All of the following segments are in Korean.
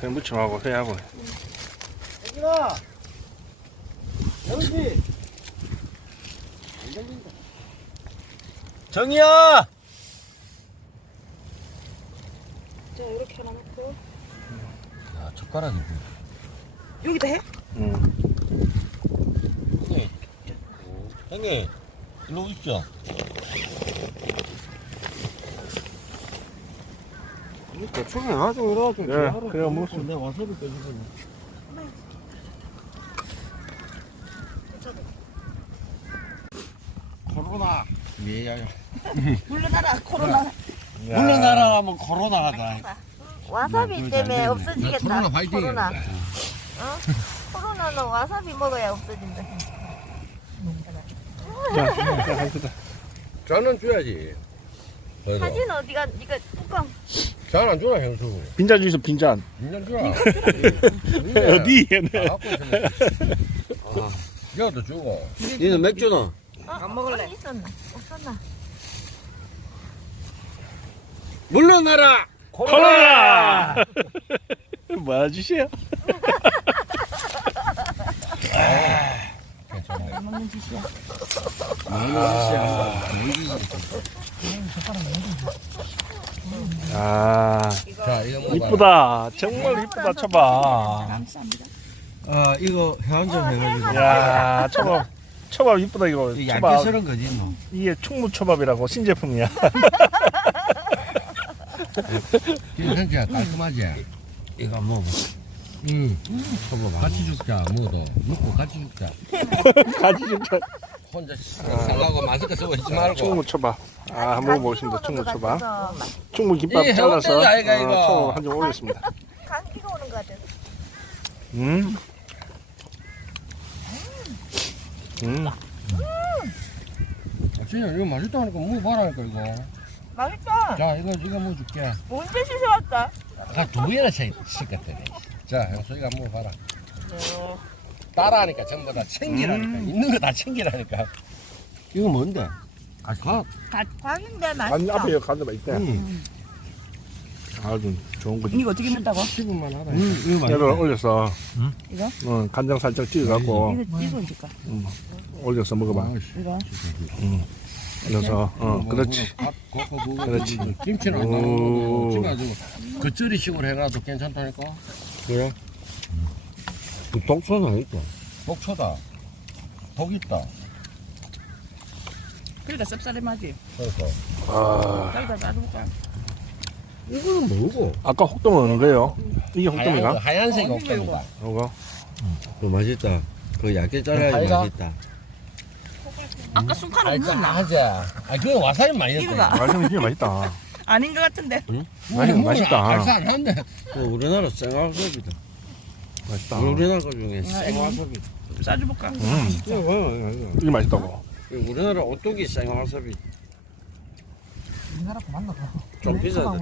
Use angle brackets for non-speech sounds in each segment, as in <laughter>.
그냥 무침하고 회하고. 여기라. 들린다. 정이야. 자 이렇게 하나 놓고 야 젓가락이. 여기다 해? 응. 형님. 형님. 일로 오십시오. 대충 해가지고 이래가지고 네, 그래야 먹을 수내 와사비 빼주고 코로나. 예야야 <laughs> 물러나라 코로나. 물러나라 하면 코로나다. 와사비 음, 때문에 잘 없어지겠다. 코로나 파이팅. 코로나. 어? 코로나는 와사비 먹어야 없어진다. 저는 줘야지. 사진 어디가 네가 뚜껑 저는 주라 형수 빈잔 주이소 빈잔. 인정 주라 <laughs> 어디? 얘네. 갖고 있으면 아, 여도 주고 니는 맥주는 어? 안 먹을래? 있었나? 없었나? 물러나라. 코로나! 뭐야 주시야? 괜찮아요 먹는 짓이야 아, 자 이거 먹어봐 이쁘다. 정말 이쁘다. 쳐봐. 아 이거 회원점 해가지고 야, 초밥. 초밥 이쁘다 이거. 이 초밥. 얇게 썰은 거지 뭐. 이게 충무 초밥이라고 신제품이야. 괜찮지 깔끔하지 이거 먹어. 응 같이 죽자 뭐도 먹고 같이 죽자 가지 진짜. 혼자 살라고 마스크 쓰고 있지 말고 충무 초밥. 아, 한번 먹어보겠습니다. 충무. 같아서 충무 김밥 이 잘라서 해운대가 아이가, 이거. 어, 한점 올리겠습니다. 감기가 오는 거 같아. 음. 음. 아, 진짜 이거 맛있다니까 먹어봐라니까 이거 맛있다. 자 이거 이거 먹어줄게 언제 씻어왔다? 아두 개나 시켰더니 자 형수이가 먹어봐라 따라하니까 전부 다 챙기라니까 음. 있는 거 다 챙기라니까 이거 뭔데? 아 가. 과인데 간 맛있다. 앞에 여기 간데 있대. 응. 아주 좋은 거지. 이거 어떻게 먹다고? 10분만 하라 음, 이거 얘를 맛있다. 올려서 이거? 어, 간장 살짝 찍어갖고 이거 이거 줄까? 올려서 먹어봐. 이거 올려서 어 그렇지. 그렇지. 김치는 안 오. 나오고 찍어가지고 겉절이식으로 해놔도 괜찮다니까 그래? 그 독소는 아니고. 독초다 독 있다 그러니까 쌉싸름하지 그래서 아 여기다 놔둘까? 이거는 뭐고? 아까 혹돔은 어느 거예요? 이게 하얀, 혹돔이가? 하얀색 어, 옥돔이다 이거 그 맛있다. 그 얇게 잘라야 하이가? 맛있다. 아까 순간 아이 없는 나 하자 아 그거 와사비 많이 넣었다 이거다. 맛있는 진짜 맛있다. 아닌 것 같은데 맛있, 맛있다. 알싸 안 한데 그 우리나라 생와사비다. 맛있다. 우리나라 거 중에 아, 생와사비. 싸줘볼까? 음. 이게 맛있다고. 우리나라 오뚜기 생와사비 우리나라 맞나 봐 좀 비싸다.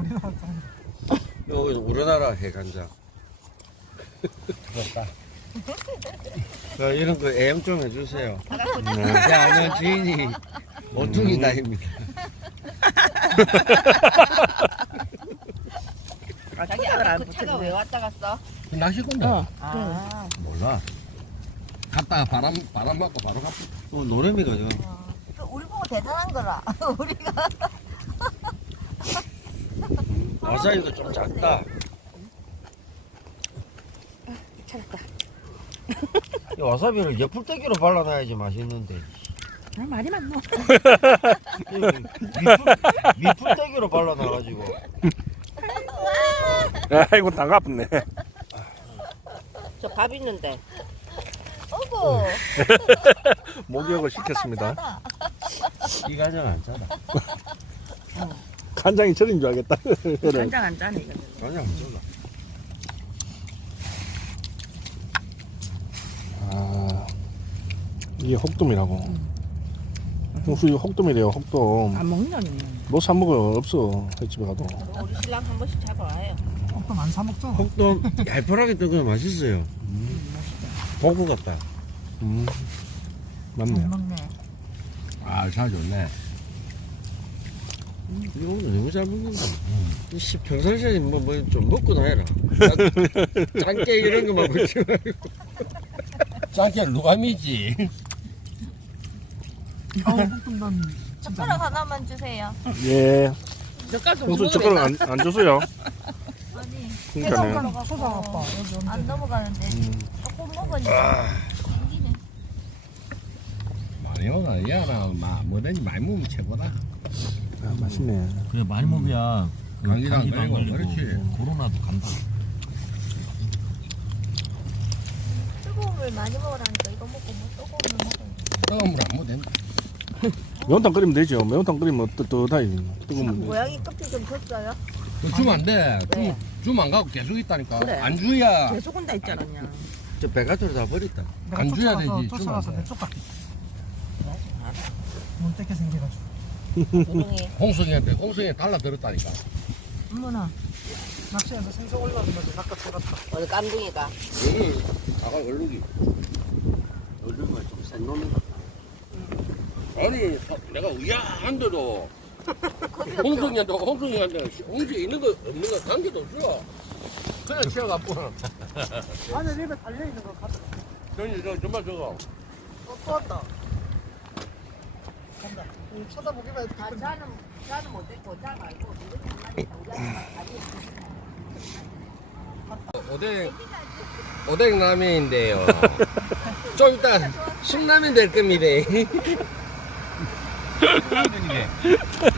여기 우리나라 해간장. 그렇다 자, 이런 거 애용 좀 해주세요. 네. 제 아는 지인이 오뚜기 나입니다. <laughs> 자기 아까 그 차가 왜 왔다 갔어? 낚시꾼다 어. 아, 몰라 갔다가 바람 바람 맞고 바로 갔다 어, 노래미가 저. 그 우리 보고 대단한 거라. <laughs> 우리가 와사비가 좀 작다. 찾았다 이 와사비를 예풀떼기로 발라놔야지 맛있는데. 아, 말이 많노 미풀떼기로 발라놔가지고. <laughs> 아이고 다가 아프네. 저 밥 있는데. 어구. <laughs> 목욕을 시켰습니다. 이 가정 안 짜다. <laughs> 간장이 절인 줄 알겠다. 간장 안 짜네 이거 가정 안 짜다. 아 이게 혹돔이라고. 형수 이거 혹돔이래요. 혹돔. 안 먹냐니 뭐사 먹어 없어 횟집에 가도. 우리 신랑 한 번씩 잡아와요. 혹도 얄팍하게 뜨거 맛있어요. 보고 같다. 음 맞네. 먹네. 아 잘 좋네 이거 오늘 너무 잘 먹는다. 씨 평상시에 뭐 뭐 좀 먹고 나해라. 짠게 이런 거만 먹지 말고. 짱게 누가 미지? 젓가락 하나만 주세요. 예. 젓갈 좀 먹으면 젓가락 안, 안 줬어요? <laughs> 아니 그러니까네. 소장 아빠 안 넘어가는데 조금 먹으니까 생기네. 많이 먹어. 야나 마 뭐든지 많이 먹으면 최고다. 아, 맛있네. 그래 많이 먹어야 그안 감기도 안 걸리고, 걸리고 그렇지. 코로나도 간다. 뜨거운 물 많이 먹으라니까 이거 먹고 뭐 뜨거운 물 먹어. 뜨거운 물안 먹어도 된다. <laughs> 매운탕 끓이면 되죠. 매운탕 끓이면 뜨거우면 돼. 모양이 껍질 좀 줬어요? 주면 안 돼. 왜? 주면, 주면 안 가고 계속 있다니까. 그래. 안 줘야 계속 온다 했잖아 그냥 저 배가토로 다 버렸다. 안 줘야 되지. 주면 안 돼. 문때게 생겨가지고 조용히. 홍석이한테 홍석이 달라 들었다니까. 어머나 낚시해서 생선 거지 낚아 쳐갔다 오늘 깜둥이가 여기 아가 얼룩이. 얼룩이가 좀센 놈이. 아니 서- 내가 의아한데도 <laughs> 홍석이한테 홍석이한테 홍석이 있는 거 없는 거 관계도 없어. 그냥 치워갖고. 안에 입에 달려있는 거 같아 저기 저 정말 저거. 어, 또 왔다 간다 음, 쳐다보기만 해도 아, 자는 자는 못했고 자 말고 오뎅 오뎅 라면인데요. 좀 이따 <laughs> 신라면 될 겁니다. <laughs>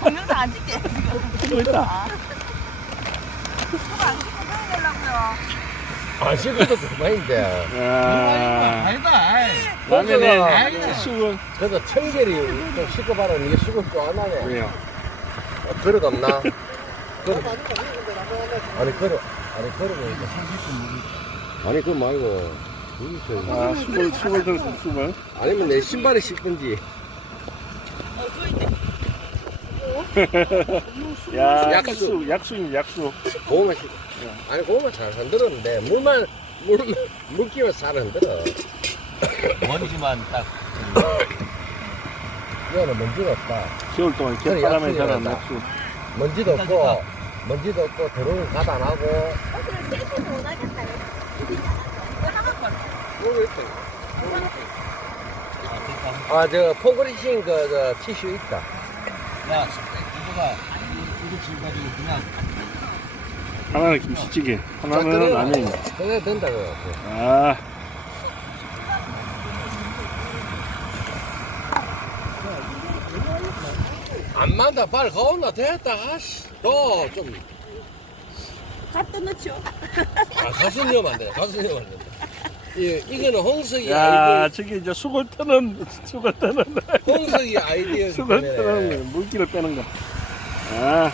동영상 안 찍게 또 있다. 아 식어도 그만인데. 아, 아니다. 라면에 수분. 그래서 청결이 좀 씻어봐라. 이게 수건 또 안 하네. 왜요? 어, 그릇 없나? 그릇. 아니 그릇. 아니 그릇은 이거 아니 그거 말고 여기 있어요. 아, 수분, 수분 들었어, 수분. 아니면 내 신발에 씻든지. 야, 약수. 약수, 약수임, 약수. 고구마 씻. 아니 고구마 잘 흔들었는데 물만 물만 물기만 잘 흔들어. 원이지만 딱 <coughs> 이거는 먼지가 없다. 겨울 동안 그래, 약수야, 자란 나. 약수. 먼지도 없고 먼지도 없고 더러운 가다 안 하고. 어, 그럼 셋이 못 하겠다. 여기 있다. 아저 포그리신 그저 티슈 있다. 야 이거가 이거 지금 가지고 그냥 하나는 김치찌개, 자, 하나는. 라면. 그래 된다 그거. 아, 안 만다 빨리 가온나 됐다. 아씨. 너좀. 갖다 놓죠. 아, 가슴 위험한데. 가슴 위험한데. 이, 이거는 홍석이 야, 아이디 저기 이제 수골 뜨는, 수골 뜨는, 홍석이 아이디어 수골 뜨는 물기를 빼는 거. 아,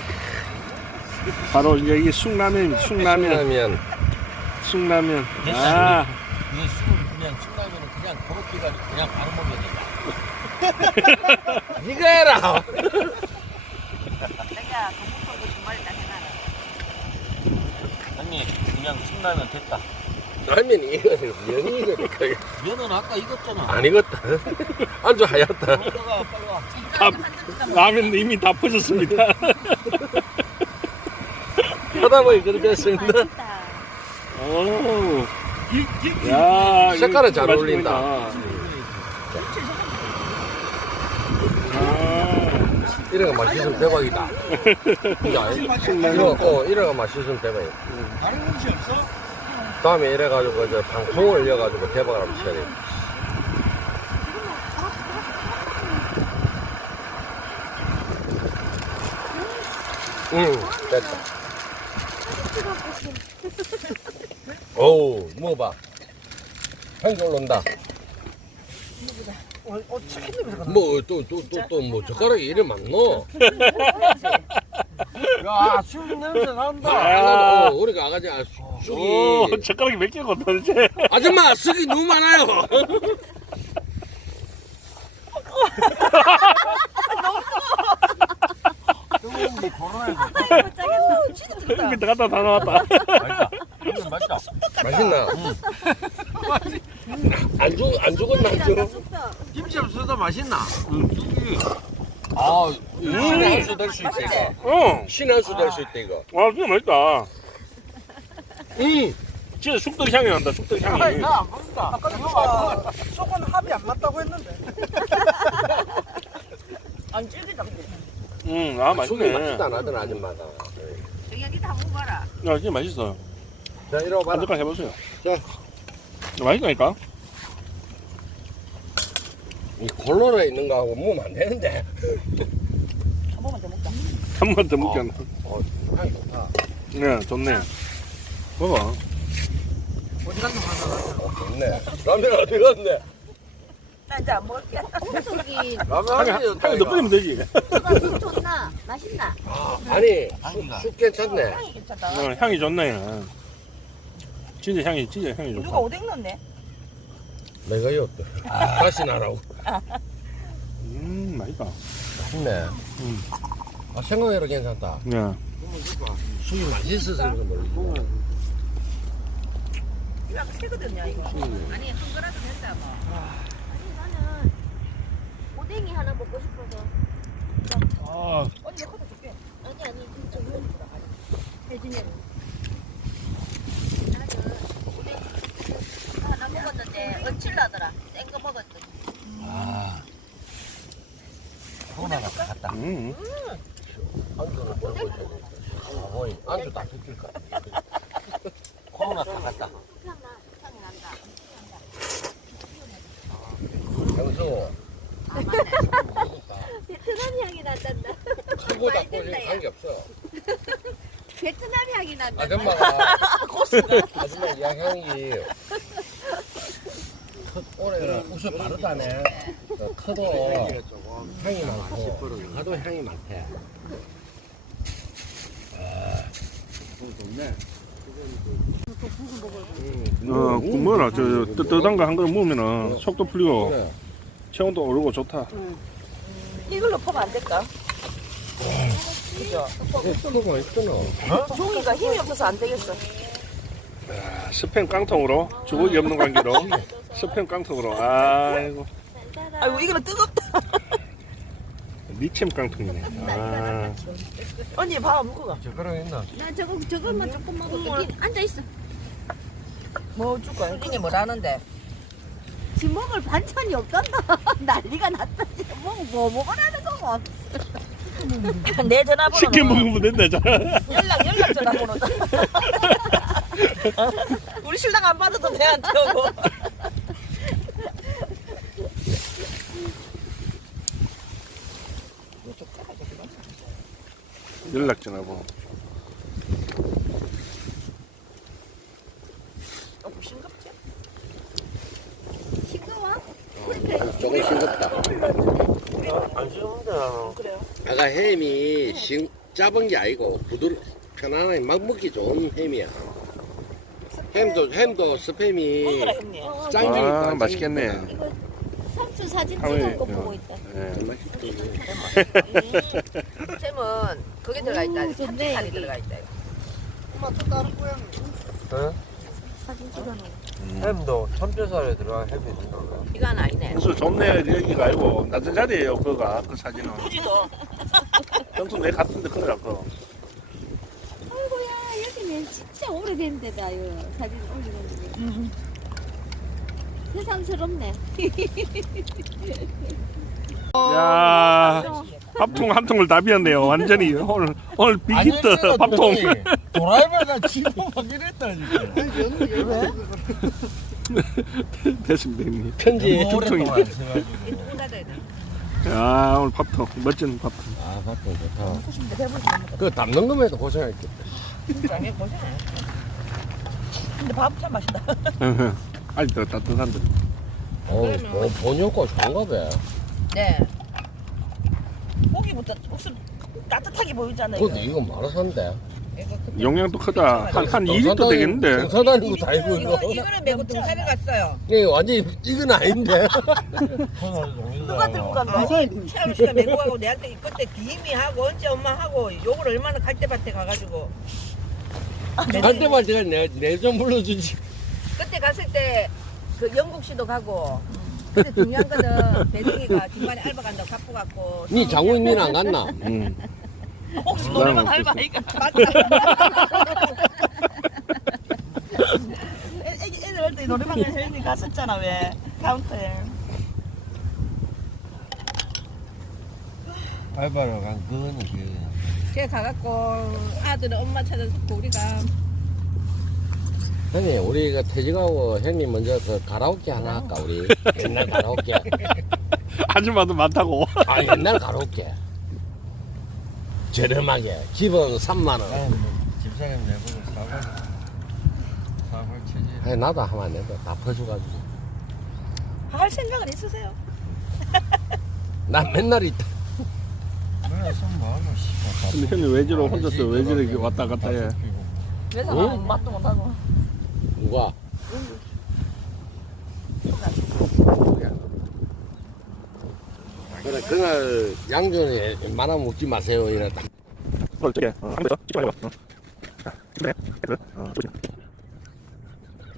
바로 이제 이게 쑥라면, 쑥라면, 라면 쑥라면. 아, 이거 수분 그냥 신라면은 그냥 그렇게가 그냥 바로 먹어야 된다. <laughs> 니가 해라 내가 주말에 다 해놔라 형님 그냥 신라면 됐다. 라면 이거는 면이 이거니까 면은 아까 익었잖아. 안 익었다 안주 하얗다 먹어가 빨리 와. 다, 라면 이미 다 퍼졌습니다. <laughs> 하다 보니 그렇게 됐습니다 맛있다. 오, 야, 이거 색깔은 잘 어울린다. 아, 이래가 맛있으면 대박이다 <laughs> 이거 이거 어 이래가 맛있으면 대박이다 다른 음식 없어? 다음에 이래가지고 저 방풍을 올려가지고 대박을 한번 쳐야 돼 응, 됐다. 어우, 먹어봐. 향기 올라온다. 어, 어 치킨 냄새가 나 뭐, 또, 또, 또, 또, 뭐, 젓가락에 이래 많노? 야, 술 냄새 난다. 아, 어, 우리가 아가씨, 아, 쑥- 오, 쑥이. <laughs> 젓가락이 몇 개가 도대체? 아줌마, 쑥이 <laughs> 너무 많아요. 이렇게 갖다 다 나왔다. 맛있다. 형님 맛있다. 맛있나? 안 죽, 안 죽었나, 안 죽? 김치 없어도 맛있나? 아, 신의 한수 될 수 있다 이거. 어, 신의 한수 될 수 있다 이거. 와, 진짜 맛있다. 응. 진짜 쑥떡 향이 난다, 쑥떡 향이. 나안 먹는다. 아까 이거 속은 합이 안 맞다고 했는데. <laughs> 안 질기다 근데. 음, 아, 맛있네. 맛있다 나던 아줌마다. 저기 한번 봐라. 야, 진짜 맛있어. 자, 이리 와봐. 한 젓갈 해보세요. 자. 맛있다니까? 이 골로에 있는 거하고 먹으면 안 되는데. 한 번만 더 먹자. 한번더 먹겠네. 어, 향이 좋다. 네, 좋네. 먹어. 어디 갔나 하나. 어, 좋네. 라면 어디 갔네? 나 이제 안 먹을게. 홍석이 라면 향이, 한 개였다, 향이 더. 뿌리면 되지. 누가 술 좋나? 맛있나? 아니, 쑥, 쑥 괜찮네. 향이 괜찮다. 어, 향이 좋네. 진짜 향이, 진짜 향이 누가 좋다. 오뎅 넣네? 내가 였대. 다시 나라고. 음, 맛있다. 맛있네. 음. 아, 생각해도 괜찮다. 네. 쑥이 맛있어서 그런 거 모르겠어. 아까 새거든요 이거. 아니 한 그라도 된다 뭐. 아니 나는 오뎅이 하나 먹고 싶어서. 아, 언니 내 것도 줄게. 아니 아니 진짜 왜 나는 오뎅 하나 먹었는데 얹힐라더라. 센거 먹었더니. 아. 코로나가 갔다. 음. 안주는 들고 있어. 아, 어이, 안주 다 거야. 코로나 다 갔다. 향나 향이 난다. 형수, 아 맞네. 베트남 향이 난단다. 크고 작고 지금 관계없어. 베트남 향이 난다. 아줌마가, 아줌마 이야향이 올해는 옷을 바르다네. 어, 커도 향이 많고, 작아도 향이 많대. 어, 국물아, 저, 뜨뜻한 거 한 그릇 먹으면은 속도 풀리고 그래. 체온도 오르고 좋다. 이걸로 퍼면 안 될까? 그죠? 표가 있잖아. 종이가 힘이 없어서 안 되겠어. 아, 스팸 깡통으로 주걱이 없는 관계로 <laughs> 스팸 깡통으로 아이고 아이고 이거는 뜨겁다. <laughs> 미챔 깡통이네. 아, 언니 밥 먹고 가. 젓가락 있나? 나 저거 저것만 조금 먹을게. 앉아 있어. 뭐 줄까? 언니 뭐 하는데? 지금 먹을 반찬이 없단다. <laughs> 난리가 났다. 지금 뭐, 뭐 먹으라는 거고. <laughs> 내 전화번호. 쉽게 먹으면 된다. 잖아 연락 연락 전화번호. <laughs> 우리 신랑 안 받아도 내한테 오고. 연락 전화번호. 어, 싱겁지? 싱거워? 조금 싱겁다. 안 쉬운데. 그래요. 아까 햄이 싱, 짜은 게 아니고 부드러 편안하게 막 먹기 좋은 햄이야. 햄도 햄도 스팸이 먹으라 했니? 짱이니까 아, 맛있겠네. 이거 삼촌 사진 찍은 거 야. 보고 있다. 네. 잼은 거기 들어가 있다. 오, 좋네, 삼계탕이 여기. 들어가 있다. 이거. 엄마 또 다른 고양이. 사진 찍어놓은 햄도 참깨살에 들어간 햄이 있는 이건 아니네. 무슨 좋네 여기가 아니고 낮은 자리에요 그거가 그 사진은. 굳이도 평소 내 같은데 그거라 그. 아이고야 여기는 진짜 오래된 데다 요 사진 올리는 게. 세상스럽네. 야 밥통 한 통을 다 비웠네요. 완전히 오늘 오늘 비기트 밥통. 도라이버가 지금 막 이랬다니까. 됐습니다 형님. 편지. 누구 닫아 야 돼? 야 오늘 밥통 멋진 밥통. 아, 밥도 좋다. 싶은데 배부르지. 그 담는 것만 해도 고생했겠다. 진짜 이게 고생해. 근데 밥참 맛있다. 아직도 따뜻한데. 어, 어 번역가 좋은가 봐. 네. 고기부터 혹시 따뜻하게 보이잖아요. 근데 이건 마라산데. 용량도 크다. 한 한 2리터 되겠는데. 등산 다니고 다 이거 이거. 이거는 메고 등산에 갔어요. 이게 완전히 이건 아닌데. 누가 들고 간 거야? 최영 씨가 메고 가고 내한테 그때 기미하고 언제 엄마하고 욕을 얼마나 갈대밭에 가가지고. 갈 때만 제가 내내좀 불러주지. 그때 갔을 때 그 영국 씨도 가고 근데 중요한 거는 배송이가 중간에 알바 간다고 바쁘 갖고. 니 장모님 안 갔나? 응. 혹시 노래방 알바 아이가? 맞다. 애- 애기 애들 할때 노래방을 혜연이 갔었잖아 왜 카운터에. 알바로 간 그거는 그걔 가갖고 아들은 엄마 찾아서 우리가 형님 우리가 퇴직하고 형님 먼저 그 가라오케 하나 할까 우리 <laughs> 옛날 가라오케 아줌마도 많다고. 아 옛날 가라오케 저렴하게. 기본 3만 원. 뭐 집사람 내보고 사과 사과 체질 아니 나도 하면 안 된다 다 퍼줘가지고. 할 생각은 있으세요? <laughs> 난 맨날 있다. 그래 손 뭐하노 씨발. 근데 형님 외지로 혼자서 외지로 이렇게 왔다 갔다 해. 외상은 맛도 못하고. 누가 그래 그날 양준에 웬만하면 웃지 마세요 이랬다 어, 저게, 어, 한 찍지 말고. 어. 자, 찍네. 헤드, 어, 조심.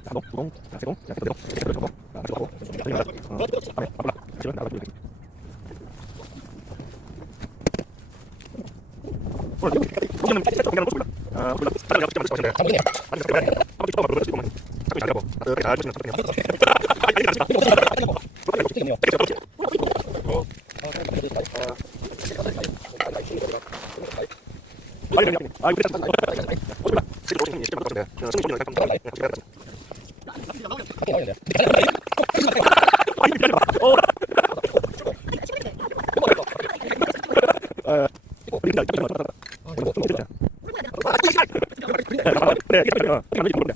자, 너, 두공, 자, 세공, 자, 그대로, 이렇게 해서, 자, 가지고 가고, 자, 저기 나가. 어, 앞에, 앞으로, 지금 나가고, 이렇게. 오늘 이거 이렇게 공연은 이렇게 공연은 못 씁니다. 아, 몰라. 다른 거 찍지 마시고, 아니, 아니, 찍지 마세요. 한번 찍어 봐, 그러면 찍고, 자꾸 잘 잡고. 아, 잘 보시면 잡거든요. 아니, 아니, 아니, 어. 아. 어. 어. 네. 어. 어. 어.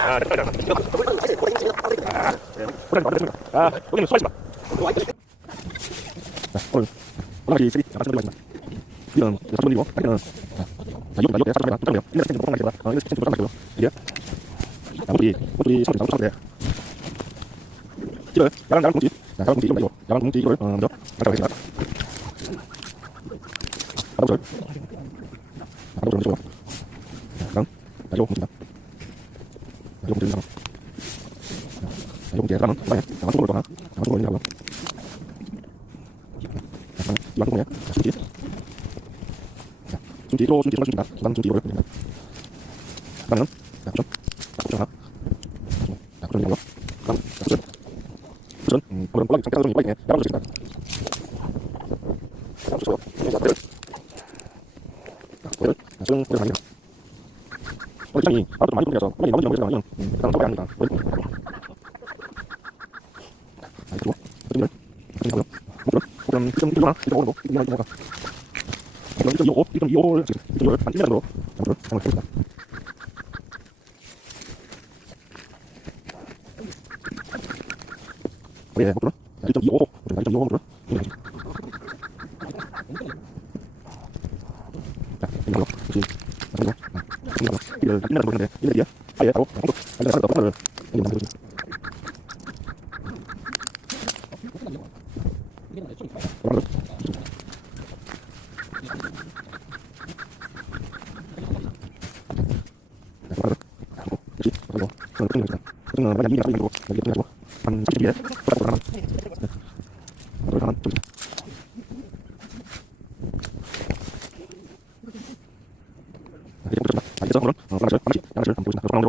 아, 됐다, 됐다. 아, 오늘 완전 아, 여기는 수하지 마. 자, 오늘 오늘 쓰리 약간 좀 마지막. 이건 여섯 번이고, 아니면 자, 이거 나 이거 내가 사람 좀요 이거 뽕만 해봐. 어, 이거 생좀 뽕만 해봐. 이게 자, 모두 모두 삼삼삼 이거 야랑 야랑 공지. 자, 야랑 공지 이거 이거. 야랑 공지 이걸 어, 먼저 갖다 가겠습니다. 바로 절. 바로 절 먼저. 자, 뭉친다. 자, 요거 이제 그러면 이번에 자, 완성으로 또 자, 그러면 이 자, 중지. 자, 중지로 중지로 중지다. 중간 중지로 됩니다. 그러면 자, ku전. 자, ku 1.16, 1.5, 1.25, 1.25, 1.25, 1.25를 지금 1.25를 한 1m 정도로. 장소를 사용을 해보겠습니다. 예, 목표는 1.25, 1.25 목표는 이게 여기 끝나고 한 30분 뒤에 바로 하나 하나 좀 자, 이제 보자. 자, 이제 그럼 어, 하나씩 하나씩 하나씩 한번 보자. 그럼 어, 하나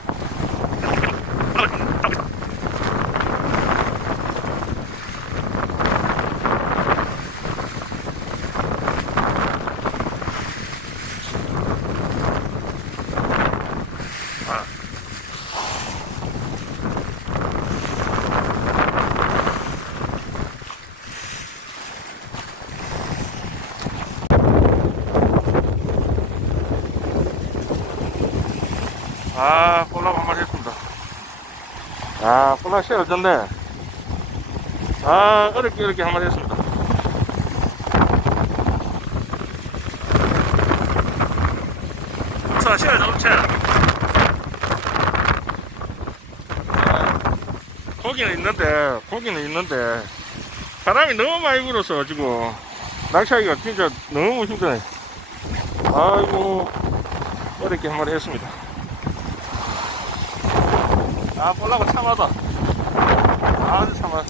씨알 좋네. 아, 어렵게 어렵게 한 마리 했습니다. 자, 씨알 좋지. 고기는 있는데, 고기는 있는데, 바람이 너무 많이 불어서 가지고, 낚시하기가 진짜 너무 힘드네. 아이고, 어렵게 한 마리 했습니다. 아, 볼라고 참하다. 아주 참하.